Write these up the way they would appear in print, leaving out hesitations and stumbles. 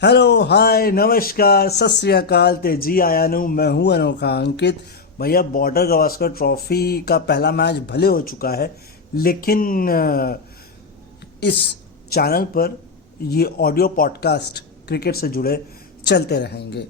Hello hi नमस्कार सत श्री अकाल ते जी आया नू मैं हूं अनोखा अंकित। भैया बॉर्डर गावस्कर ट्रॉफी का पहला मैच भले हो चुका है, लेकिन इस चैनल पर ये ऑडियो पॉडकास्ट क्रिकेट से जुड़े चलते रहेंगे।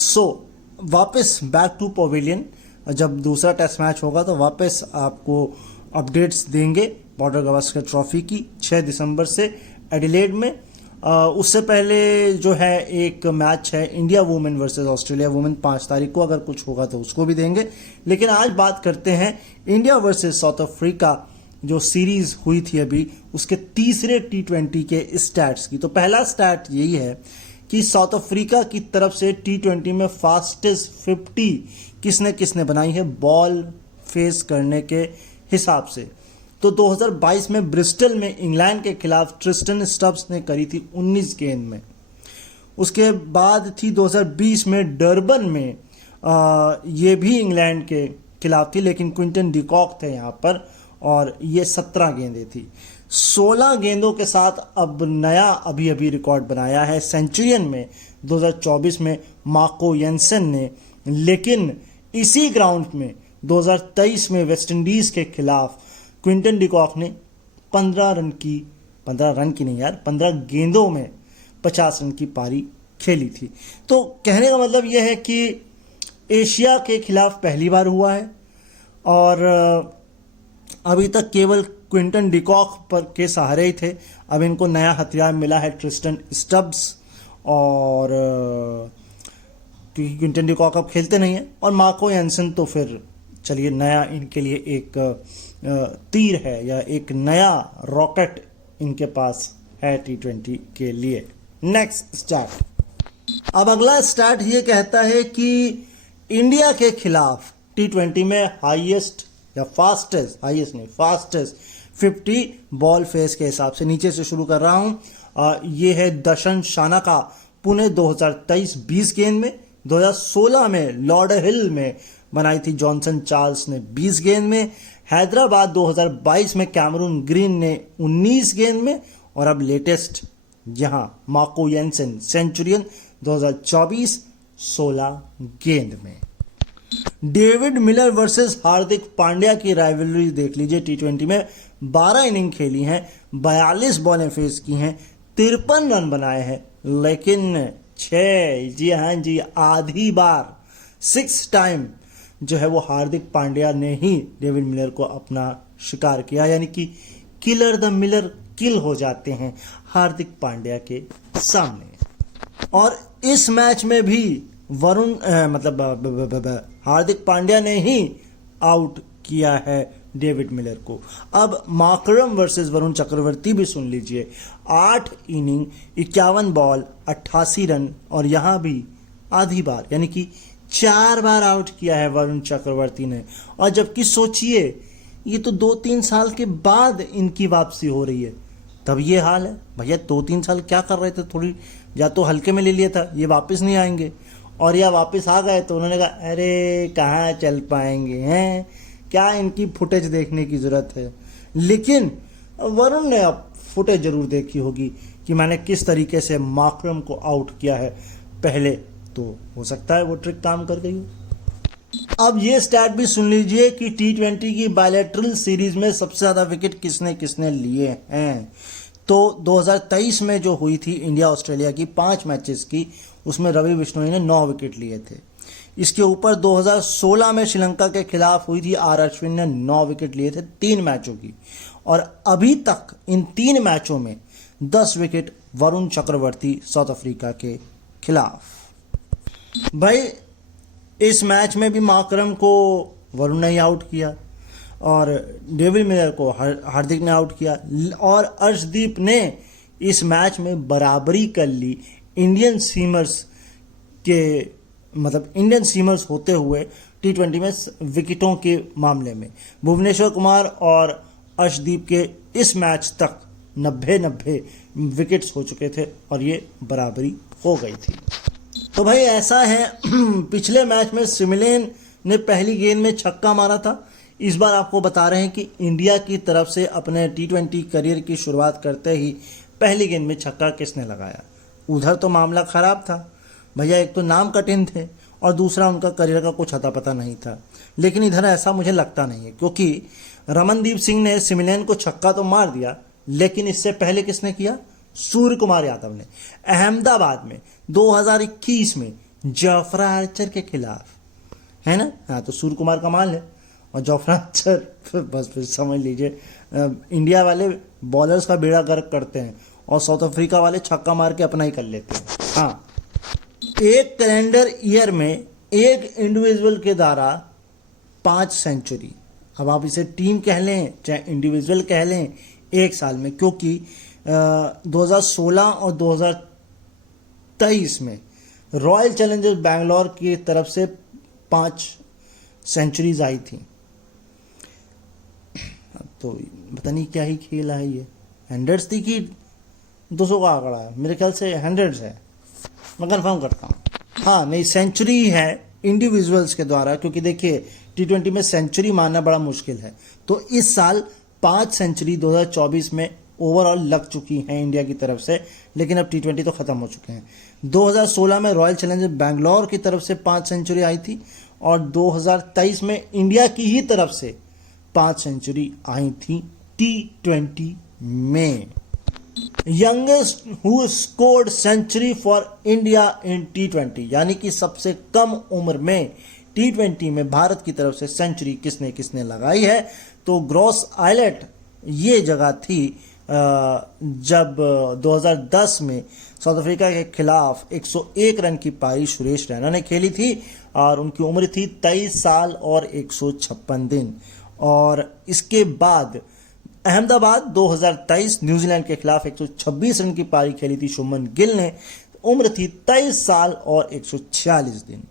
सो वापस बैक टू पवेलियन, जब दूसरा टेस्ट मैच होगा तो वापस आपको अपडेट्स देंगे बॉर्डर गावस्कर ट्रॉफी की 6 दिसंबर से एडिलेड में। उससे पहले जो है एक मैच है India women versus Australia women 5 तारीख को, अगर कुछ होगा तो उसको भी देंगे। लेकिन आज बात करते हैं इंडिया वर्सेस साउथ अफ्रीका जो सीरीज हुई थी अभी, उसके तीसरे T20 के स्टैट्स की। तो पहला स्टैट यही है कि साउथ अफ्रीका की तरफ से T20 में फास्टेस्ट 50 किसने किसने बनाई है बॉल फेस करने के हिसाब से। तो 2022 में ब्रिस्टल में इंग्लैंड के खिलाफ ट्रिस्टन स्टब्स ने करी थी 19 गेंद में। उसके बाद थी 2020 में डरबन में, ये भी इंग्लैंड के खिलाफ थी, लेकिन क्विंटन डिकॉक थे यहाँ पर और ये 17 गेंदें थी। 16 गेंदों के साथ अब नया अभी रिकॉर्ड बनाया है सेंचुरियन में 2024 में मार्को येंसन ने। लेकिन इसी ग्राउंड में 2023 में वेस्टइंडीज के खिलाफ क्विंटन डिकॉक ने 15 गेंदों में 50 रन की पारी खेली थी। तो कहने का मतलब यह है कि एशिया के खिलाफ पहली बार हुआ है और अभी तक केवल क्विंटन डिकॉक पर के सहारे ही थे। अब इनको नया हथियार मिला है ट्रिस्टन स्टब्स, और क्योंकि क्विंटन डिकॉक अब खेलते नहीं है, और मार्को येंसन तो फिर चलिए नया इनके लिए एक तीर है या एक नया रॉकेट इनके पास है T20 के लिए। नेक्स्ट स्टैट, अब अगला स्टैट ये कहता है कि इंडिया के खिलाफ T20 में फास्टेस्ट 50 बॉल फेस के हिसाब से, नीचे से शुरू कर रहा हूं। ये है दशन शानाका पुणे 2023 20 गेंद में। 2016 में लॉर्ड हिल में बनाई थी जॉनसन चार्ल्स ने 20 गेंद में। हैदराबाद 2022 में कैमरून ग्रीन ने 19 गेंद में। और अब लेटेस्ट यहां मार्को येंसन सेंचुरियन 2024 16 गेंद में। David Miller versus Hardik Pandya की राइवलरी देख लीजिए। T20 में 12 इनिंग खेली हैं, 42 बॉलें फेस की हैं, 53 रन बनाए हैं, लेकिन 6 आधी बार 6 टाइम जो है वो हार्दिक पांड्या ने ही डेविड मिलर को अपना शिकार किया। यानी कि किलर द मिलर किल हो जाते हैं हार्दिक पांड्या के सामने। और इस मैच में भी हार्दिक पांड्या ने ही आउट किया है डेविड मिलर को। अब माकरम वर्सेस वरुण चक्रवर्ती भी सुन लीजिए। 8 इनिंग 51 बॉल 88 रन, और यहां भी आधी बार यानी कि 4 बार आउट किया है वरुण चक्रवर्ती ने। और जबकि सोचिए ये तो 2-3 साल के बाद इनकी वापसी हो रही है, तब ये हाल है। भैया 2-3 साल क्या कर रहे थे, थोड़ी या तो हल्के में ले लिया था, ये वापस नहीं आएंगे, और या वापस आ गए तो उन्होंने कहा अरे कहाँ चल पाएंगे हैं, क्या इनकी फुटेज देखने की जरूरत है। लेकिन वरुण ने अब फुटेज जरूर देखी होगी कि मैंने किस तरीके से माकरम को आउट किया है पहले, तो हो सकता है वो ट्रिक काम कर गई हो। अब ये स्टैट भी सुन लीजिए कि T20 की बायलैटरल सीरीज में सबसे ज्यादा विकेट किसने किसने लिए हैं। तो 2023 में जो हुई थी इंडिया ऑस्ट्रेलिया की 5 मैचेस की, उसमें रवि बिश्नोई ने 9 विकेट लिए थे। इसके ऊपर 2016 में श्रीलंका के खिलाफ हुई थी, आर अश्विन ने 9 विकेट लिए थे 3 मैचों की। और अभी तक इन 3 मैचों में 10 wicket Varun Chakravarthy south Africa के खिलाफ। भाई इस मैच में भी माकरम को वरुण ने आउट किया और डेविड मिलर को हार्दिक ने आउट किया, और अर्शदीप ने इस मैच में बराबरी कर ली इंडियन सीमर्स होते हुए T20 में विकेटों के मामले में। भुवनेश्वर कुमार और अर्शदीप के इस मैच तक 90 विकेट्स हो चुके थे और ये बराबरी हो गई थी। तो भाई ऐसा है, पिछले मैच में सिमलेन ने पहली गेंद में छक्का मारा था। इस बार आपको बता रहे हैं कि इंडिया की तरफ से अपने T20 करियर की शुरुआत करते ही पहली गेंद में छक्का किसने लगाया। उधर तो मामला खराब था भैया, एक तो नाम कठिन थे और दूसरा उनका करियर का कुछ अता पता नहीं था। लेकिन इधर ऐसा मुझे लगता नहीं है, क्योंकि रमनदीप सिंह ने सिमरन को छक्का तो मार दिया, लेकिन इससे पहले किसने किया? सूर्य कुमार यादव ने अहमदाबाद में 2021 में जफरा आर्चर के खिलाफ, है ना। हाँ, तो सूर्य कुमार कमाल है और जफरा आर्चर बस फिर समझ लीजिए इंडिया वाले बॉलर्स का बेड़ा गर्क करते हैं और साउथ अफ्रीका वाले छक्का मार के अपना ही कर लेते हैं। हाँ, एक कैलेंडर ईयर में एक इंडिविजुअल के द्वारा 5 सेंचुरी, अब आप इसे टीम कह लें चाहे इंडिविजुअल कह लें, एक साल में, क्योंकि 2016 और 2023 में रॉयल चैलेंजर्स बैंगलोर की तरफ से 5 सेंचुरीज आई थी। तो पता नहीं क्या ही खेल है ये, हंड्रेड्स थी कि 200 का आंकड़ा है, मेरे ख्याल से हंड्रेड्स है, मैं कंफर्म करता हूँ। हाँ नहीं, सेंचुरी है इंडिविजुअल्स के द्वारा, क्योंकि देखिए T20 में सेंचुरी मानना बड़ा मुश्किल है। तो इस साल 5 सेंचुरी 2024 में ओवरऑल लग चुकी हैं इंडिया की तरफ से, लेकिन अब T20 तो ख़त्म हो चुके हैं। 2016 में रॉयल चैलेंजर्स बैंगलोर की तरफ से 5 सेंचुरी आई थी और 2023 में इंडिया की ही तरफ से 5 सेंचुरी आई थी T20 में। Youngest who scored century for India in T20, यानी कि सबसे कम उम्र में T20 में भारत की तरफ से सेंचुरी किसने किसने लगाई है? तो ग्रॉस आइलेट ये जगह थी जब 2010 में साउथ अफ्रीका के खिलाफ 101 रन की पारी सुरेश रैना ने खेली थी और उनकी उम्र थी 23 साल और 156 दिन। और इसके बाद अहमदाबाद 2023 न्यूजीलैंड के खिलाफ 126 रन की पारी खेली थी शुभमन गिल ने, उम्र थी 23 साल और 146 दिन।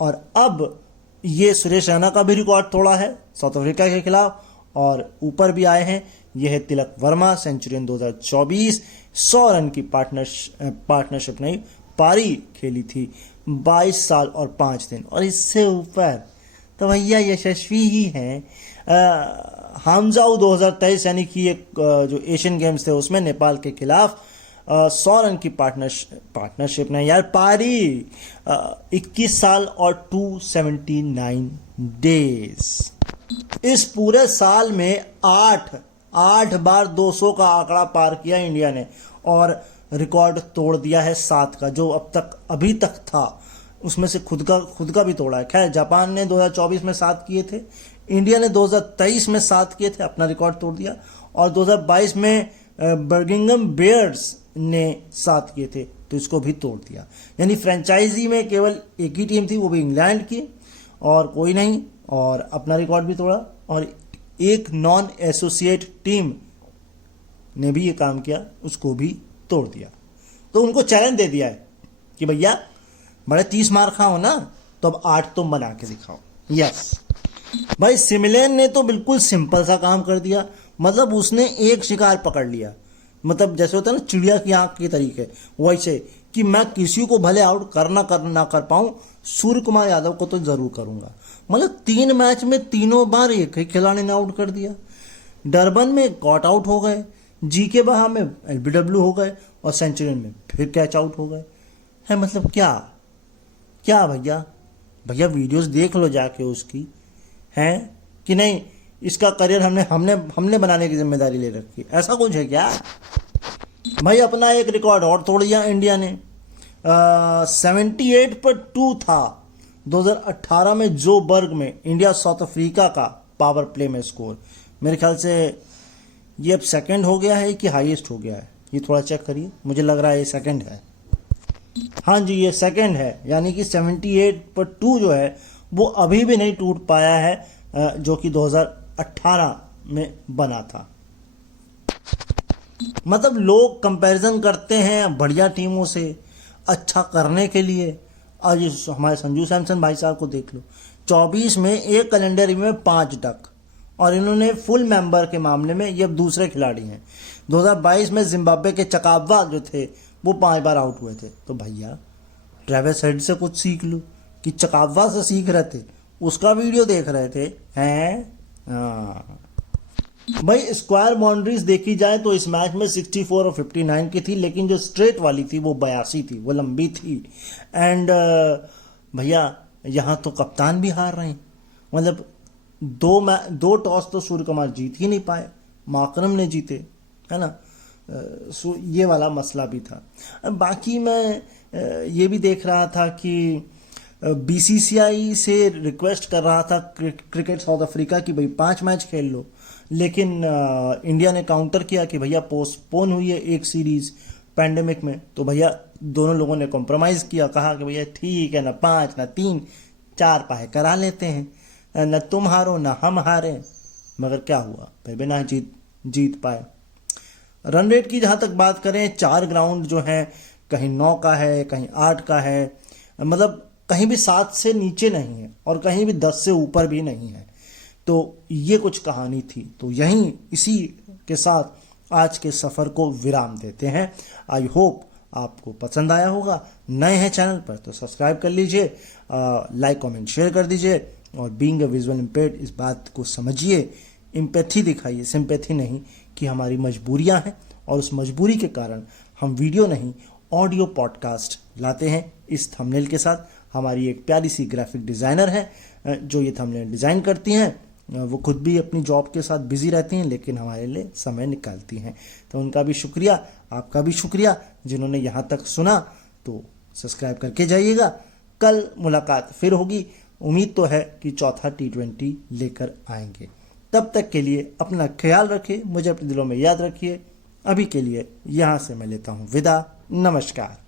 और अब ये सुरेश रैना का भी रिकॉर्ड तोड़ा है साउथ अफ्रीका के खिलाफ और ऊपर भी आए हैं। यह है तिलक वर्मा, सेंचुरियन 2024, 100 रन की पार्टनरशिप नहीं पारी खेली थी, 22 साल और 5 दिन। और इससे ऊपर तो भैया यशस्वी ही हैं। हामजाऊ 2023 यानी कि एक जो एशियन गेम्स थे उसमें नेपाल के खिलाफ 100 रन की पार्टनरशिप नहीं यार, पारी 21 साल और 279 डेज। इस पूरे साल में 8 बार 200 का आंकड़ा पार किया इंडिया ने और रिकॉर्ड तोड़ दिया है 7 का, जो अभी तक था उसमें से खुद का भी तोड़ा है। खैर, जापान ने 2024 में 7 किए थे, इंडिया ने 2023 में 7 किए थे, अपना रिकॉर्ड तोड़ दिया। और 2022 में बर्मिंघम बेयर्स ने 7 किए थे, तो इसको भी तोड़ दिया। यानी फ्रेंचाइजी में केवल एक ही टीम थी, वो भी इंग्लैंड की, और कोई नहीं, और अपना रिकॉर्ड भी तोड़ा। और एक नॉन एसोसिएट टीम ने भी ये काम किया, उसको भी तोड़ दिया। तो उनको चैलेंज दे दिया है कि भैया बड़े 30 मार खाओ ना, तो अब 8 तुम बना के दिखाओ। यस भाई, सिमरन ने तो बिल्कुल सिंपल सा काम कर दिया, मतलब उसने एक शिकार पकड़ लिया, मतलब जैसे होता है ना चिड़िया की आंख के तरीके, वैसे कि मैं किसी को भले आउट ना कर पाऊं, सूर्य कुमार यादव को तो जरूर करूंगा। मतलब 3 मैच में तीनों बार एक ही खिलाड़ी ने आउट कर दिया। डरबन में कॉट आउट हो गए, जीके बहा में एलबीडब्ल्यू हो गए और सेंचुरियन में फिर कैच आउट हो गए। है मतलब क्या भैया वीडियोस देख लो जाके उसकी, हैं कि नहीं? इसका करियर हमने बनाने की जिम्मेदारी ले रखी, ऐसा कुछ है क्या भाई? अपना एक रिकॉर्ड और तोड़ दिया इंडिया ने। 78/2 था 2018 में जो बर्ग में इंडिया साउथ अफ्रीका का पावर प्ले में स्कोर। मेरे ख्याल से ये अब सेकंड हो गया है कि हाईएस्ट हो गया है, ये थोड़ा चेक करिए, मुझे लग रहा है ये सेकंड है। हाँ जी, ये सेकंड है, यानी कि 78/2 जो है वो अभी भी नहीं टूट पाया है जो कि 2018 में बना था। मतलब लोग कंपैरिजन करते हैं बढ़िया टीमों से अच्छा करने के लिए। आज हमारे संजू सैमसन भाई साहब को देख लो, 24 में एक कैलेंडर में 5 डक, और इन्होंने फुल मेंबर के मामले में ये अब दूसरे खिलाड़ी हैं। 2022 में जिम्बाब्वे के चकावा जो थे वो 5 बार आउट हुए थे। तो भैया ट्रेविस हेड से कुछ सीख लो, कि चकावा से सीख रहे थे, उसका वीडियो देख रहे थे हैं। भाई स्क्वायर बाउंड्रीज देखी जाए तो इस मैच में 64 और 59 की थी, लेकिन जो स्ट्रेट वाली थी वो 82 थी, वो लंबी थी। एंड भैया यहाँ तो कप्तान भी हार रहे हैं। मतलब दो टॉस तो सूर्य कुमार जीत ही नहीं पाए, माकरम ने जीते, है ना। ये वाला मसला भी था। बाकी मैं ये भी देख रहा था कि बीसीसीआई से रिक्वेस्ट कर रहा था क्रिकेट साउथ अफ्रीका की, भाई 5 मैच खेल लो, लेकिन इंडिया ने काउंटर किया कि भैया पोस्टपोन हुई है एक सीरीज पैंडेमिक में। तो भैया दोनों लोगों ने कॉम्प्रोमाइज़ किया, कहा कि भैया ठीक है, ना 5 ना 3, 4 पाए करा लेते हैं, न तुम हारो ना हम हारे। मगर क्या हुआ भाई, बिना जीत पाए। रन रेट की जहाँ तक बात करें, 4 ग्राउंड जो हैं, कहीं 9 का है, कहीं 8 का है, मतलब कहीं भी 7 से नीचे नहीं है और कहीं भी 10 से ऊपर भी नहीं है। तो ये कुछ कहानी थी। तो यहीं इसी के साथ आज के सफ़र को विराम देते हैं। आई होप आपको पसंद आया होगा। नए हैं चैनल पर तो सब्सक्राइब कर लीजिए, लाइक कमेंट शेयर कर दीजिए, और बीइंग अ विजुअल इम्पेयर्ड इस बात को समझिए, एम्पैथी दिखाइए, सिंपैथी नहीं, कि हमारी मजबूरियां हैं और उस मजबूरी के कारण हम वीडियो नहीं ऑडियो पॉडकास्ट लाते हैं इस थंबनेल के साथ। हमारी एक प्यारी सी ग्राफिक डिज़ाइनर है जो ये थंबनेल डिज़ाइन करती हैं। वो खुद भी अपनी जॉब के साथ बिजी रहती हैं, लेकिन हमारे लिए समय निकालती हैं। तो उनका भी शुक्रिया, आपका भी शुक्रिया जिन्होंने यहाँ तक सुना। तो सब्सक्राइब करके जाइएगा। कल मुलाकात फिर होगी। उम्मीद तो है कि चौथा T20 लेकर आएंगे। तब तक के लिए अपना ख्याल रखिए, मुझे अपने दिलों में याद रखिए। अभी के लिए यहाँ से मैं लेता हूँ विदा। नमस्कार।